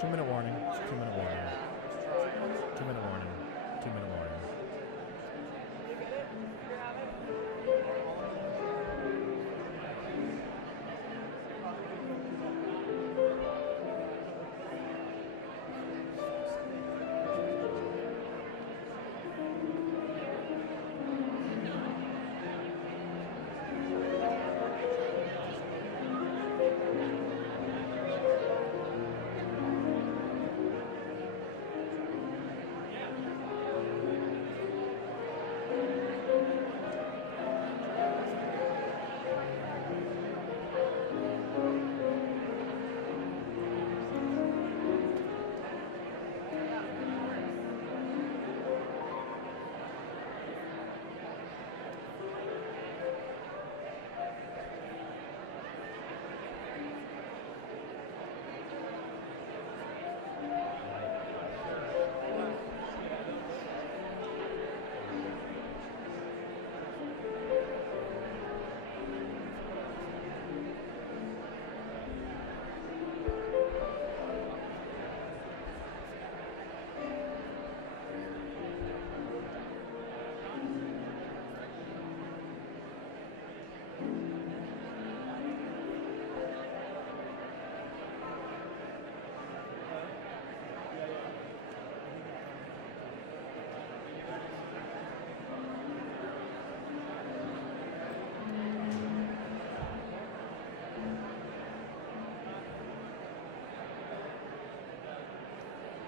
2-minute warning. 2-minute warning. 2-minute warning. 2-minute warning.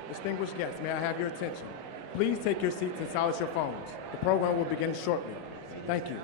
Distinguished guests, may I have your attention? Please take your seats and silence your phones. The program will begin shortly. Thank you.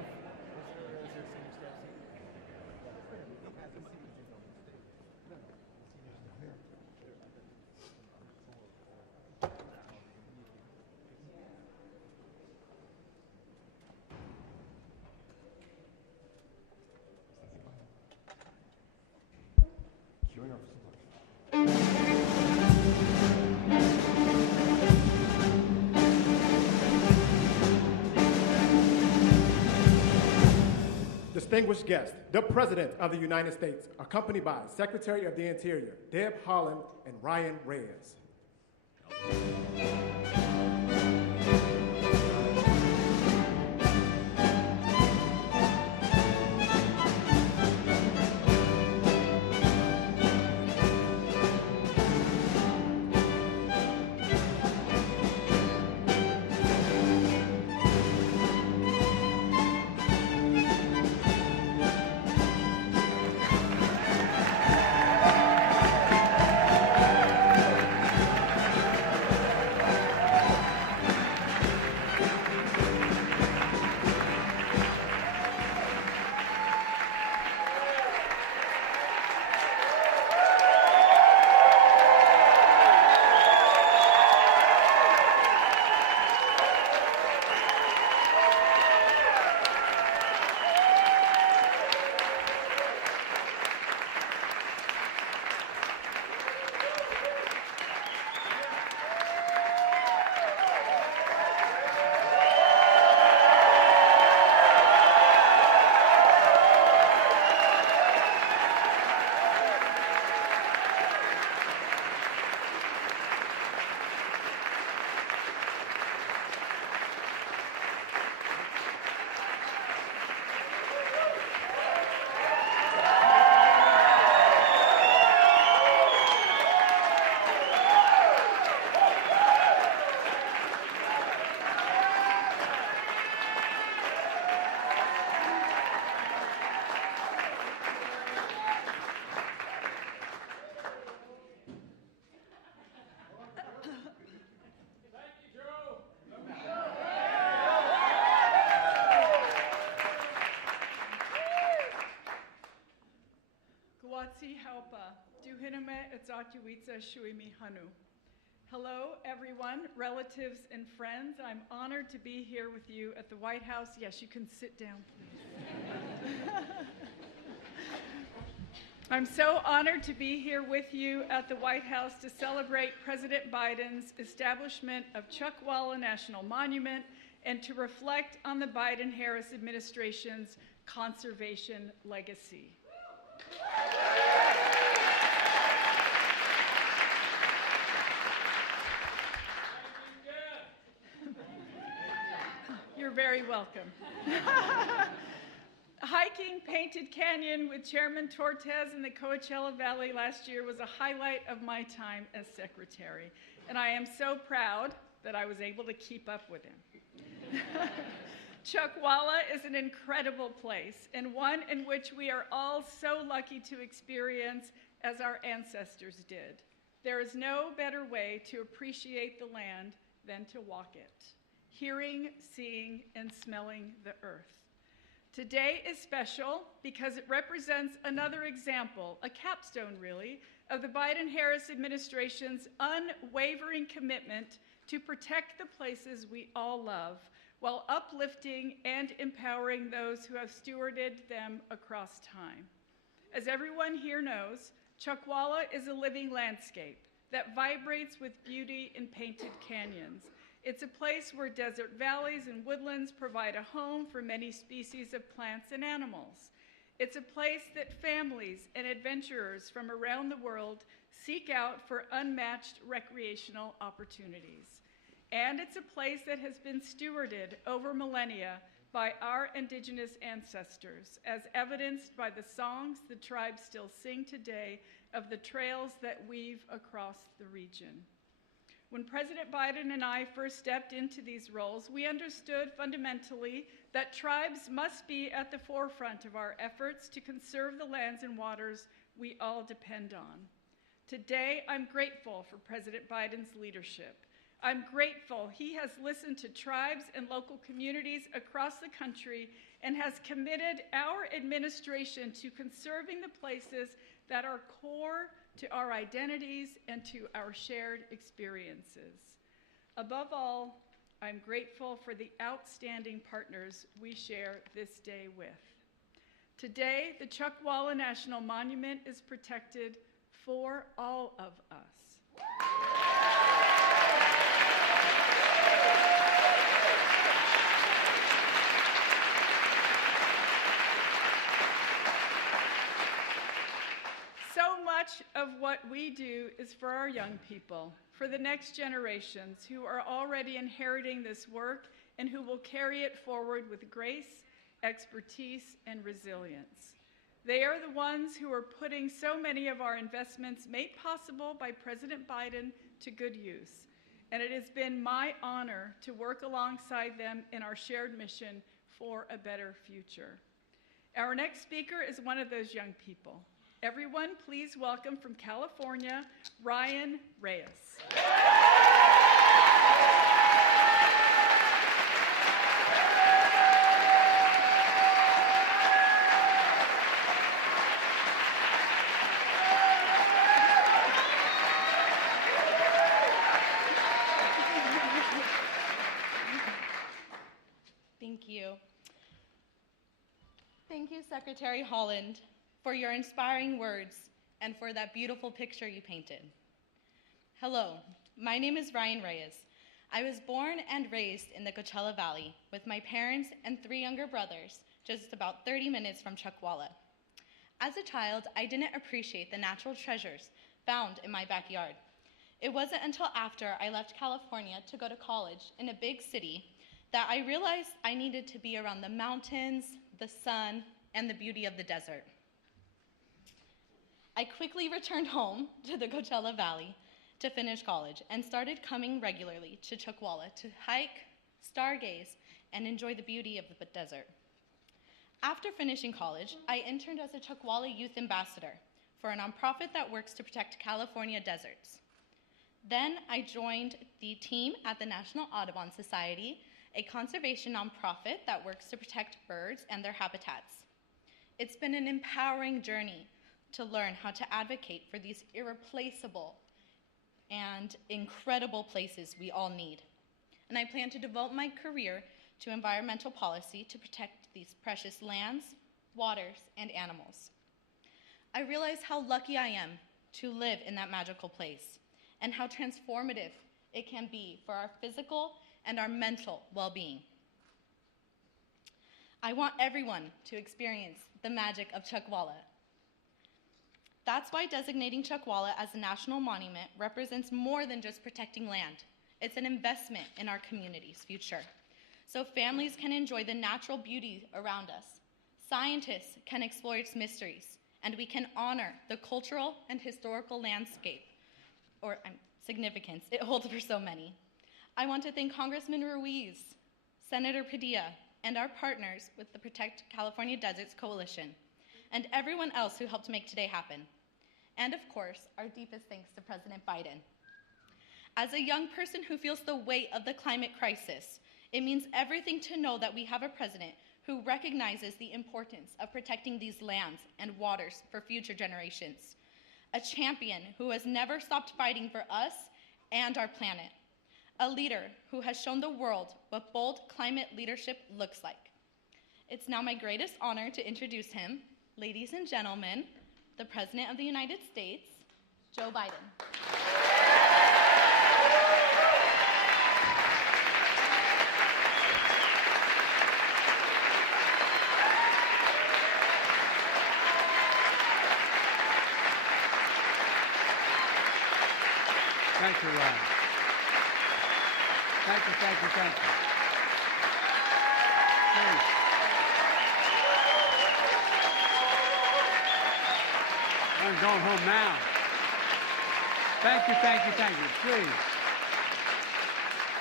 Distinguished guests, the President of the United States, accompanied by Secretary of the Interior, Deb Haaland and Ryan Reyes. Hello, everyone, relatives and friends. I'm honored to be here with you at the White House. Yes, you can sit down, please. I'm so honored to be here with you at the White House to celebrate President Biden's establishment of Chuckwalla National Monument and to reflect on the Biden-Harris administration's conservation legacy. very welcome. Hiking Painted Canyon with Chairman Tortes in the Coachella Valley last year was a highlight of my time as secretary, and I am so proud that I was able to keep up with him. Chuckwalla is an incredible place, and one in which we are all so lucky to experience as our ancestors did. There is no better way to appreciate the land than to walk it, hearing, seeing, and smelling the earth. Today is special because it represents another example, a capstone really, of the Biden-Harris administration's unwavering commitment to protect the places we all love while uplifting and empowering those who have stewarded them across time. As everyone here knows, Chuckwalla is a living landscape that vibrates with beauty in painted canyons. It's a place where desert valleys and woodlands provide a home for many species of plants and animals. It's a place that families and adventurers from around the world seek out for unmatched recreational opportunities. And it's a place that has been stewarded over millennia by our indigenous ancestors, as evidenced by the songs the tribes still sing today of the trails that weave across the region. When President Biden and I first stepped into these roles, we understood fundamentally that tribes must be at the forefront of our efforts to conserve the lands and waters we all depend on. Today, I'm grateful for President Biden's leadership. I'm grateful he has listened to tribes and local communities across the country and has committed our administration to conserving the places that are core to our identities and to our shared experiences. Above all, I'm grateful for the outstanding partners we share this day with. Today, the Chuckwalla National Monument is protected for all of us. So much of what we do is for our young people, for the next generations who are already inheriting this work and who will carry it forward with grace, expertise, and resilience. They are the ones who are putting so many of our investments made possible by President Biden to good use. And it has been my honor to work alongside them in our shared mission for a better future. Our next speaker is one of those young people. Everyone, please welcome from California, Ryan Reyes. Thank you. Thank you, Secretary Holland, for your inspiring words and for that beautiful picture you painted. Hello, my name is Ryan Reyes. I was born and raised in the Coachella Valley with my parents and 3 younger brothers, just about 30 minutes from Chuckwalla. As a child, I didn't appreciate the natural treasures found in my backyard. It wasn't until after I left California to go to college in a big city that I realized I needed to be around the mountains, the sun, and the beauty of the desert. I quickly returned home to the Coachella Valley to finish college and started coming regularly to Chuckwalla to hike, stargaze, and enjoy the beauty of the desert. After finishing college, I interned as a Chuckwalla Youth Ambassador for a nonprofit that works to protect California deserts. Then I joined the team at the National Audubon Society, a conservation nonprofit that works to protect birds and their habitats. It's been an empowering journey to learn how to advocate for these irreplaceable and incredible places we all need. And I plan to devote my career to environmental policy to protect these precious lands, waters, and animals. I realize how lucky I am to live in that magical place and how transformative it can be for our physical and our mental well-being. I want everyone to experience the magic of Chuckwalla. That's why designating Chuckwalla as a national monument represents more than just protecting land. It's an investment in our community's future. so families can enjoy the natural beauty around us. Scientists can explore its mysteries, and we can honor the cultural and historical landscape, or significance it holds for so many. I want to thank Congressman Ruiz, Senator Padilla, and our partners with the Protect California Deserts Coalition, and everyone else who helped make today happen. And of course, our deepest thanks to President Biden. As a young person who feels the weight of the climate crisis, it means everything to know that we have a president who recognizes the importance of protecting these lands and waters for future generations. A champion who has never stopped fighting for us and our planet. A leader who has shown the world what bold climate leadership looks like. It's now my greatest honor to introduce him, ladies and gentlemen, the President of the United States, Joe Biden. Thank you, Ryan. Thank you, thank you, thank you. Please. I'm going home now. Thank you, thank you, thank you.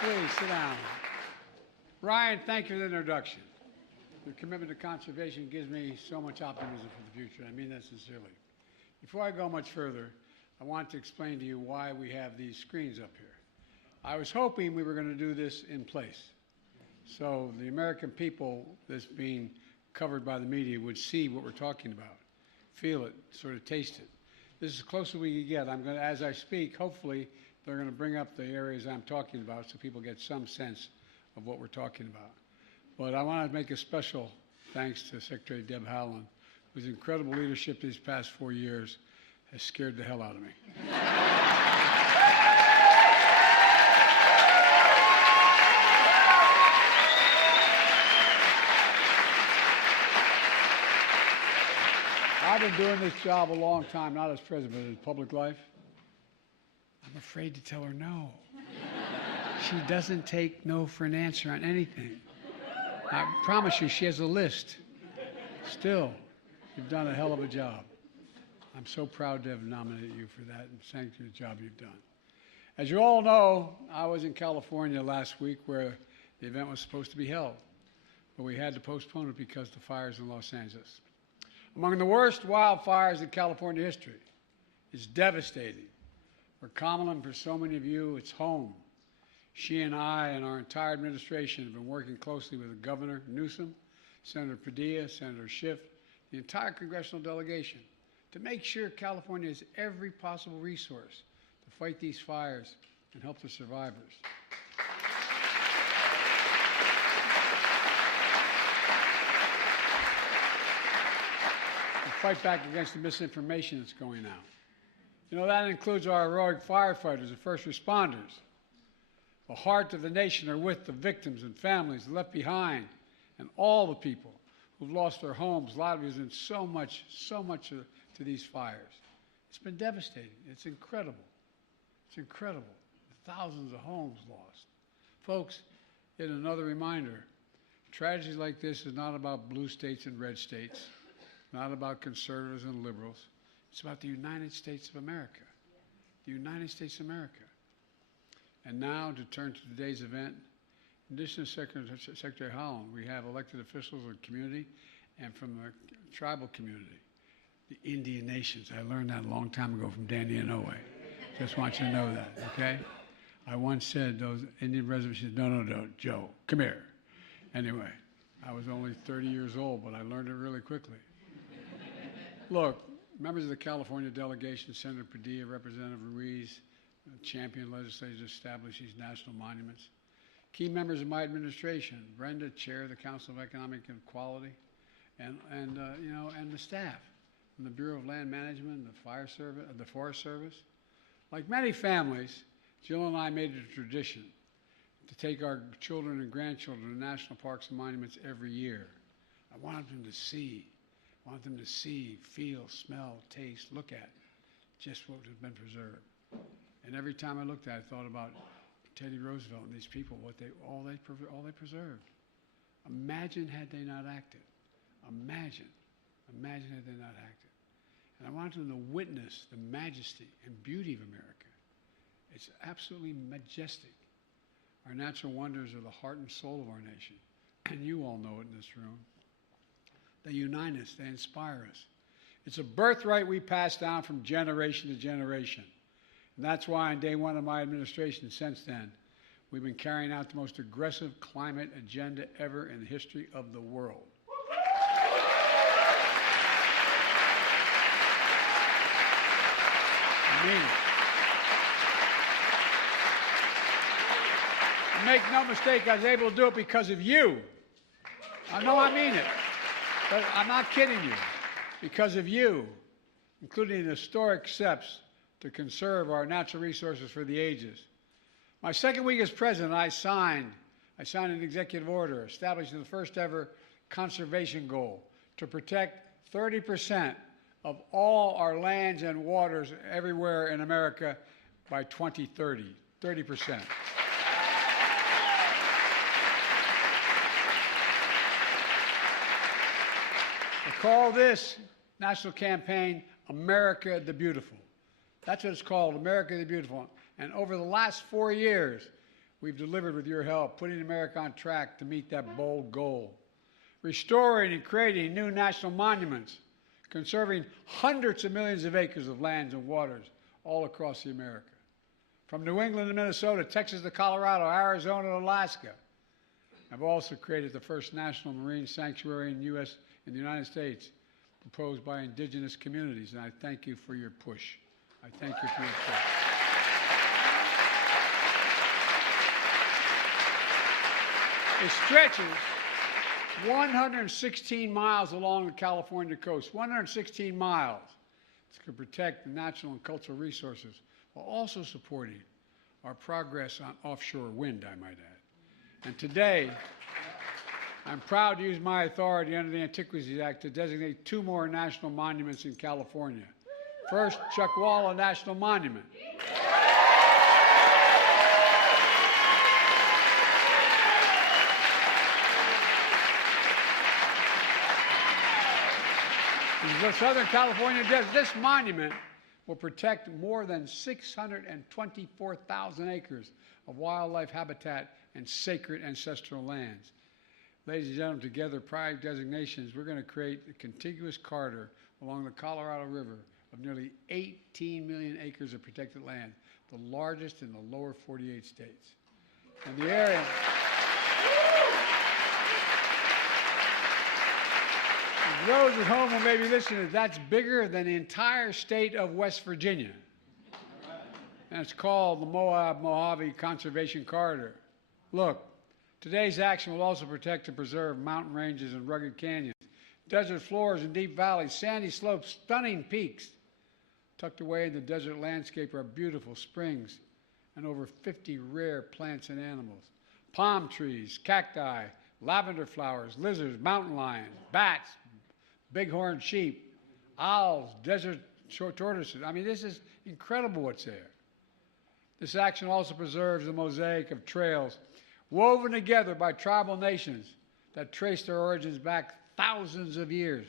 Please sit down. Ryan, thank you for the introduction. Your commitment to conservation gives me so much optimism for the future. I mean that sincerely. Before I go much further, I want to explain to you why we have these screens up here. I was hoping we were going to do this in place, so the American people that's being covered by the media would see what we're talking about, feel it, sort of taste it. This is as close as we can get. I'm going to, as I speak, hopefully they're going to bring up the areas I'm talking about so people get some sense of what we're talking about. But I want to make a special thanks to Secretary Deb Haaland, whose incredible leadership these past 4 years has scared the hell out of me. I've been doing this job a long time, not as president, but in public life. I'm afraid to tell her no. She doesn't take no for an answer on anything. I promise you, she has a list. Still, you've done a hell of a job. I'm so proud to have nominated you for that, and thank you for the job you've done. As you all know, I was in California last week where the event was supposed to be held, but we had to postpone it because of the fires in Los Angeles. Among the worst wildfires in California history. It's devastating. For Kamala and for so many of you, it's home. She and I and our entire administration have been working closely with Governor Newsom, Senator Padilla, Senator Schiff, the entire congressional delegation, to make sure California has every possible resource to fight these fires and help the survivors. To fight back against the misinformation that's going out. You know, that includes our heroic firefighters and first responders. The heart of the nation are with the victims and families left behind and all the people who've lost their homes, livelihoods, and so much to these fires. It's been devastating. It's incredible. It's incredible. Thousands of homes lost. Folks, yet another reminder, tragedies like this is not about blue states and red states, not about conservatives and liberals. It's about the United States of America. The United States of America. And now, to turn to today's event, in addition to Secretary Haaland, we have elected officials of the community and from the tribal community, the Indian nations. I learned that a long time ago from Danny Inouye. Just want you to know that, okay? I once said those Indian residents said, no, Joe, come here. Anyway, I was only 30 years old, but I learned it really quickly. Look, members of the California delegation, Senator Padilla, Representative Ruiz, champion legislators to establish these national monuments. Key members of my administration, Brenda, Chair of the Council of Economic Equality, and the staff from the Bureau of Land Management, the Fire Service, the Forest Service. Like many families, Jill and I made it a tradition to take our children and grandchildren to national parks and monuments every year. I wanted them to see, feel, smell, taste, look at just what has been preserved. And every time I looked at it, I thought about Teddy Roosevelt and these people, all they preserved. Imagine had they not acted. Imagine had they not acted. And I want them to witness the majesty and beauty of America. It's absolutely majestic. Our natural wonders are the heart and soul of our nation. And you all know it in this room. They unite us, they inspire us. It's a birthright we pass down from generation to generation. And that's why on day one of my administration since then, we've been carrying out the most aggressive climate agenda ever in the history of the world. I mean it. And make no mistake, I was able to do it because of you. I know I mean it, but I'm not kidding you. Because of you, including the historic steps to conserve our natural resources for the ages. My second week as president, I signed an executive order establishing the first ever conservation goal to protect 30% of all our lands and waters everywhere in America by 2030. 30%. I call this national campaign America the Beautiful. That's what it's called, America the Beautiful. And over the last 4 years, we've delivered with your help, putting America on track to meet that bold goal. Restoring and creating new national monuments, conserving hundreds of millions of acres of lands and waters all across the America. From New England to Minnesota, Texas to Colorado, Arizona to Alaska. I've also created the first national marine sanctuary in the United States, proposed by indigenous communities, and I thank you for your push. I thank you for your push. It stretches 116 miles along the California coast, 116 miles. to protect the natural and cultural resources while also supporting our progress on offshore wind, I might add. And today, I'm proud to use my authority under the Antiquities Act to designate 2 more national monuments in California. First, Chuckwalla National Monument. In the Southern California desert, this monument will protect more than 624,000 acres of wildlife habitat and sacred ancestral lands. Ladies and gentlemen, together, prior designations, we're going to create a contiguous corridor along the Colorado River of nearly 18 million acres of protected land, the largest in the lower 48 states. And the area... Those at home who may be listening, that's bigger than the entire state of West Virginia. And it's called the Moab-Mojave Conservation Corridor. Look, today's action will also protect and preserve mountain ranges and rugged canyons, desert floors and deep valleys, sandy slopes, stunning peaks. Tucked away in the desert landscape are beautiful springs and over 50 rare plants and animals. Palm trees, cacti, lavender flowers, lizards, mountain lions, bats, bighorn sheep, owls, desert tortoises. I mean, this is incredible what's there. This action also preserves the mosaic of trails woven together by tribal nations that trace their origins back thousands of years.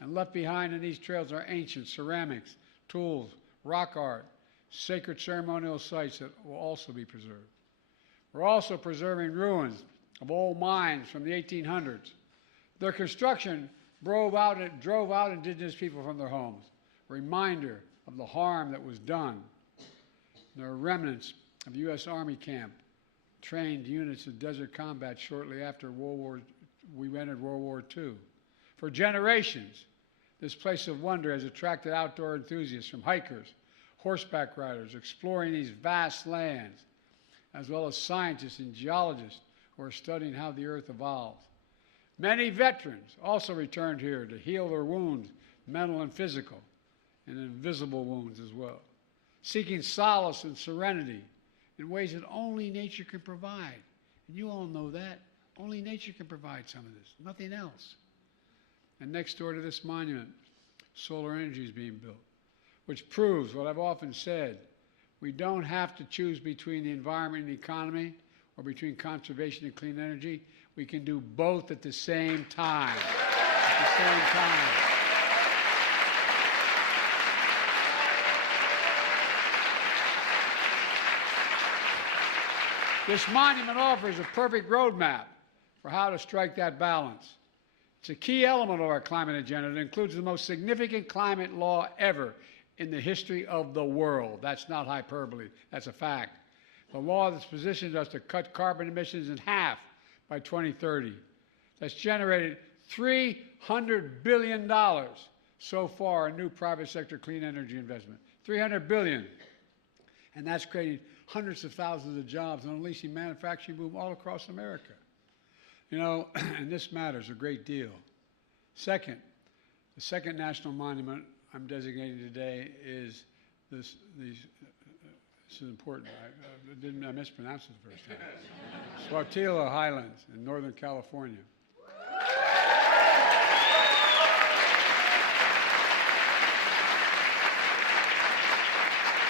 And left behind in these trails are ancient ceramics, tools, rock art, sacred ceremonial sites that will also be preserved. We're also preserving ruins of old mines from the 1800s. Their construction drove out indigenous people from their homes, a reminder of the harm that was done. There are remnants of U.S. Army camp, trained units of desert combat shortly after we entered World War II. For generations, this place of wonder has attracted outdoor enthusiasts from hikers, horseback riders, exploring these vast lands, as well as scientists and geologists who are studying how the earth evolves. Many veterans also returned here to heal their wounds, mental and physical, and invisible wounds as well, seeking solace and serenity in ways that only nature can provide. And you all know that. Only nature can provide some of this, nothing else. And next door to this monument, solar energy is being built, which proves what I've often said. We don't have to choose between the environment and the economy or between conservation and clean energy. We can do both at the same time. At the same time. This monument offers a perfect roadmap for how to strike that balance. It's a key element of our climate agenda that includes the most significant climate law ever in the history of the world. That's not hyperbole, that's a fact. The law that's positioned us to cut carbon emissions in half by 2030. That's generated $300 billion so far in new private sector clean energy investment. $300 billion. And that's created hundreds of thousands of jobs and unleashing manufacturing boom all across America. You know, and this matters a great deal. Second, the second national monument I'm designating today is this is important. I mispronounced it the first time. Sattitla Highlands in Northern California.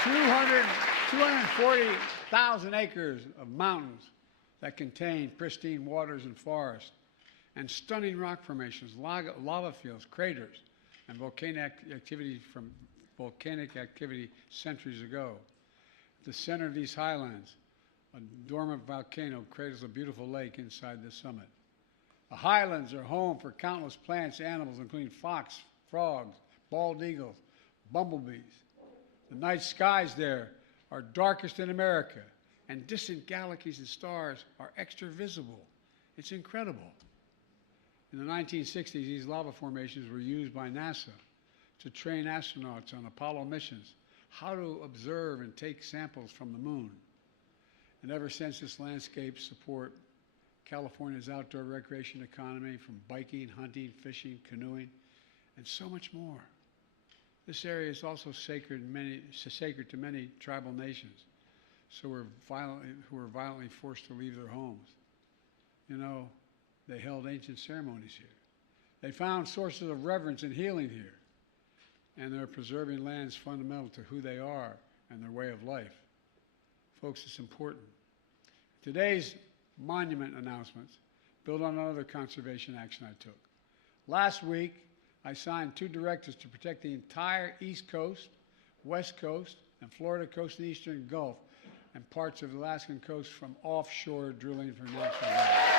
240,000 acres of mountains that contain pristine waters and forests, and stunning rock formations, lava fields, craters, and volcanic activity centuries ago. At the center of these highlands, a dormant volcano cradles a beautiful lake inside the summit. The highlands are home for countless plants, animals, including fox, frogs, bald eagles, bumblebees. The night skies there are darkest in America, and distant galaxies and stars are extra visible. It's incredible. In the 1960s, these lava formations were used by NASA to train astronauts on Apollo missions how to observe and take samples from the moon. And ever since, this landscape support California's outdoor recreation economy, from biking, hunting, fishing, canoeing, and so much more. This area is also sacred to many tribal nations, who were violently forced to leave their homes. You know, they held ancient ceremonies here. They found sources of reverence and healing here. And they're preserving lands fundamental to who they are and their way of life. Folks, it's important. Today's monument announcements build on another conservation action I took. Last week, I signed 2 directives to protect the entire East Coast, West Coast, and Florida coast and Eastern Gulf, and parts of the Alaskan coast from offshore drilling for natural gas.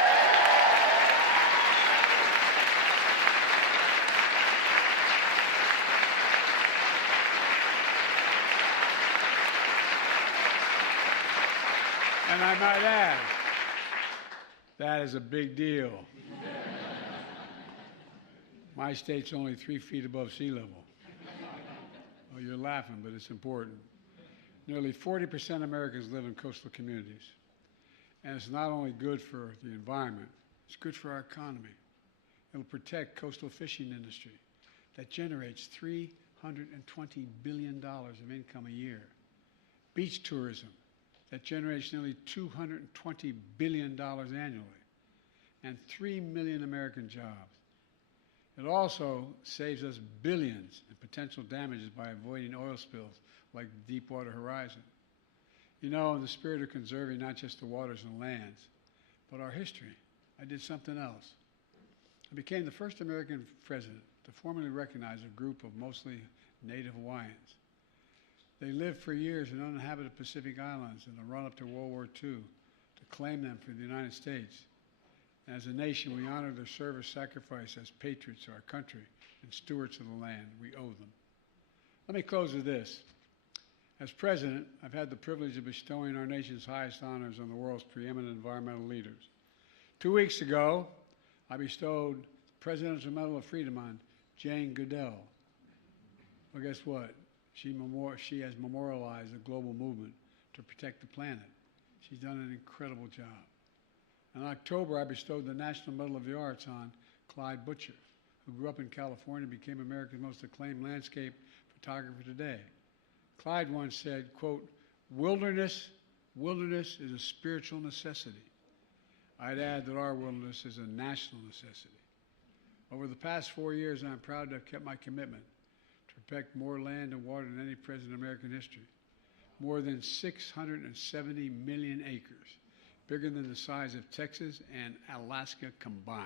And I might add, that is a big deal. My state's only 3 feet above sea level. Oh, you're laughing, but it's important. Nearly 40% of Americans live in coastal communities. And it's not only good for the environment, it's good for our economy. It'll protect coastal fishing industry that generates $320 billion of income a year. Beach tourism that generates nearly $220 billion annually, and 3 million American jobs. It also saves us billions in potential damages by avoiding oil spills like the Deepwater Horizon. You know, in the spirit of conserving not just the waters and lands, but our history, I did something else. I became the first American president to formally recognize a group of mostly Native Hawaiians. They lived for years in uninhabited Pacific Islands in the run-up to World War II to claim them for the United States. And as a nation, we honor their service sacrifice as patriots to our country and stewards of the land. We owe them. Let me close with this. As president, I've had the privilege of bestowing our nation's highest honors on the world's preeminent environmental leaders. 2 weeks ago, I bestowed the Presidential Medal of Freedom on Jane Goodell. Well, guess what? She has memorialized a global movement to protect the planet. She's done an incredible job. In October, I bestowed the National Medal of the Arts on Clyde Butcher, who grew up in California and became America's most acclaimed landscape photographer today. Clyde once said, quote, wilderness is a spiritual necessity. I'd add that our wilderness is a national necessity. Over the past 4 years, I'm proud to have kept my commitment to protect more land and water than any president in American history. more than 670 million acres, bigger than the size of Texas and Alaska combined.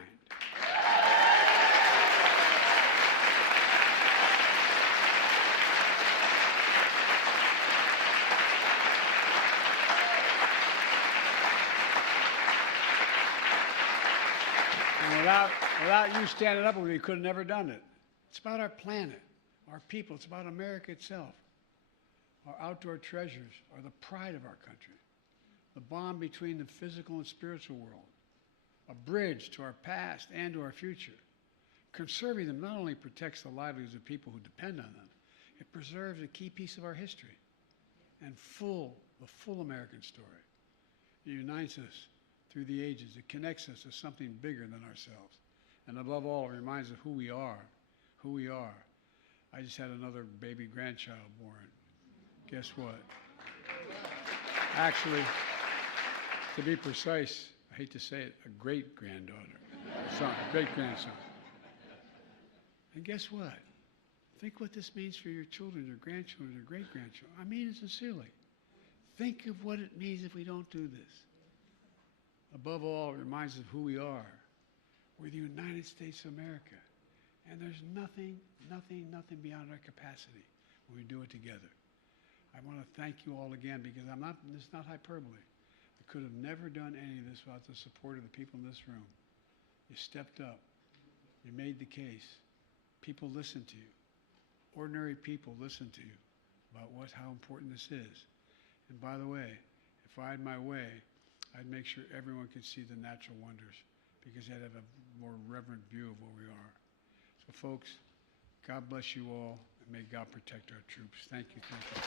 And without you standing up, we could have never done it. It's about our planet, our people. It's about America itself. Our outdoor treasures are the pride of our country, the bond between the physical and spiritual world, a bridge to our past and to our future. Conserving them not only protects the livelihoods of people who depend on them, it preserves a key piece of our history and the full American story. It unites us through the ages. It connects us to something bigger than ourselves. And above all, it reminds us of who we are, who we are. I just had another baby grandchild born. Guess what? Actually, to be precise, I hate to say it, a great-granddaughter, great-grandson. And guess what? Think what this means for your children, your grandchildren, your great-grandchildren. I mean it sincerely. Think of what it means if we don't do this. Above all, it reminds us of who we are. We're the United States of America. And there's nothing beyond our capacity when we do it together. I want to thank you all again because it's not hyperbole. I could have never done any of this without the support of the people in this room. You stepped up. You made the case. People listened to you. Ordinary people listened to you about how important this is. And by the way, if I had my way, I'd make sure everyone could see the natural wonders because they'd have a more reverent view of what we are. So folks, God bless you all, and may God protect our troops. Thank you. Thank you.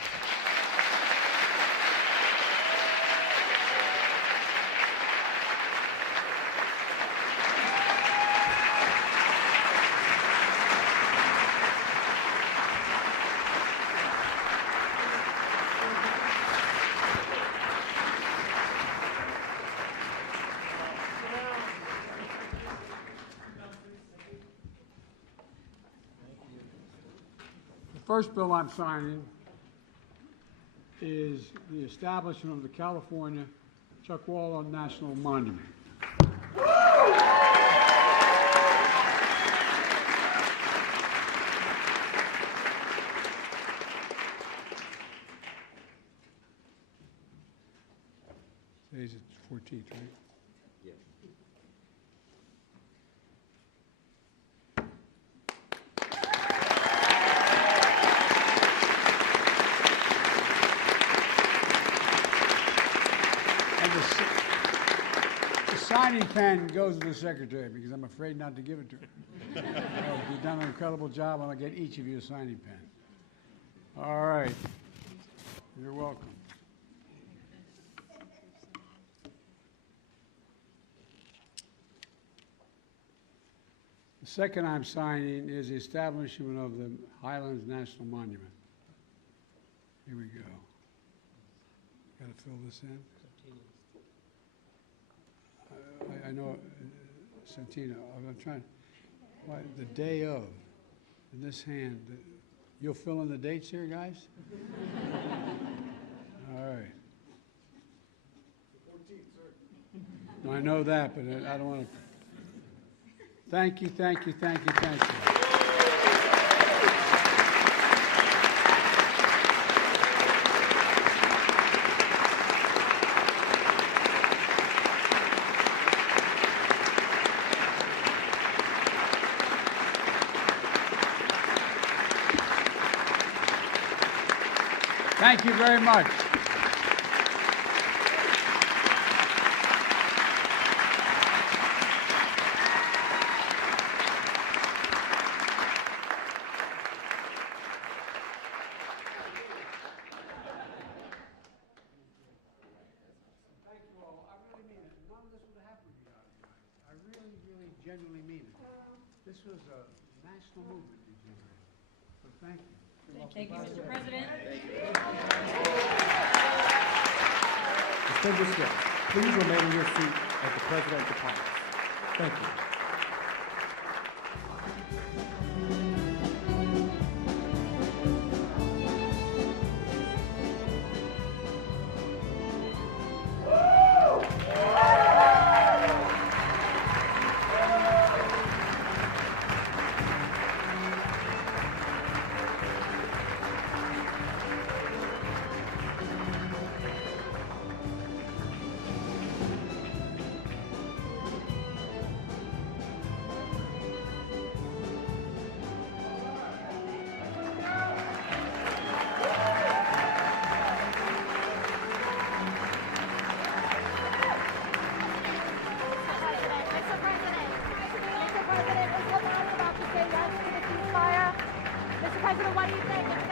The first bill I'm signing is the establishment of the California Chuckwalla National Monument. Today's the 14th, right? Yes. The signing pen goes to the secretary because I'm afraid not to give it to her. You've done an incredible job, and I'll get each of you a signing pen. All right. You're welcome. The second I'm signing is the establishment of the Highlands National Monument. Here we go. Got to fill this in. I know, Santino, I'm trying, the day of, in this hand, you'll fill in the dates here, guys? All right. No, I know that, but I don't want to. Thank you, thank you, thank you, thank you. Thank you very much. Genuinely mean it. This was a national movement you generated. So thank you. Thank you, Mr. President. Distinguished guests, please remain in your seat as the President departs. Thank you. President, what do you think?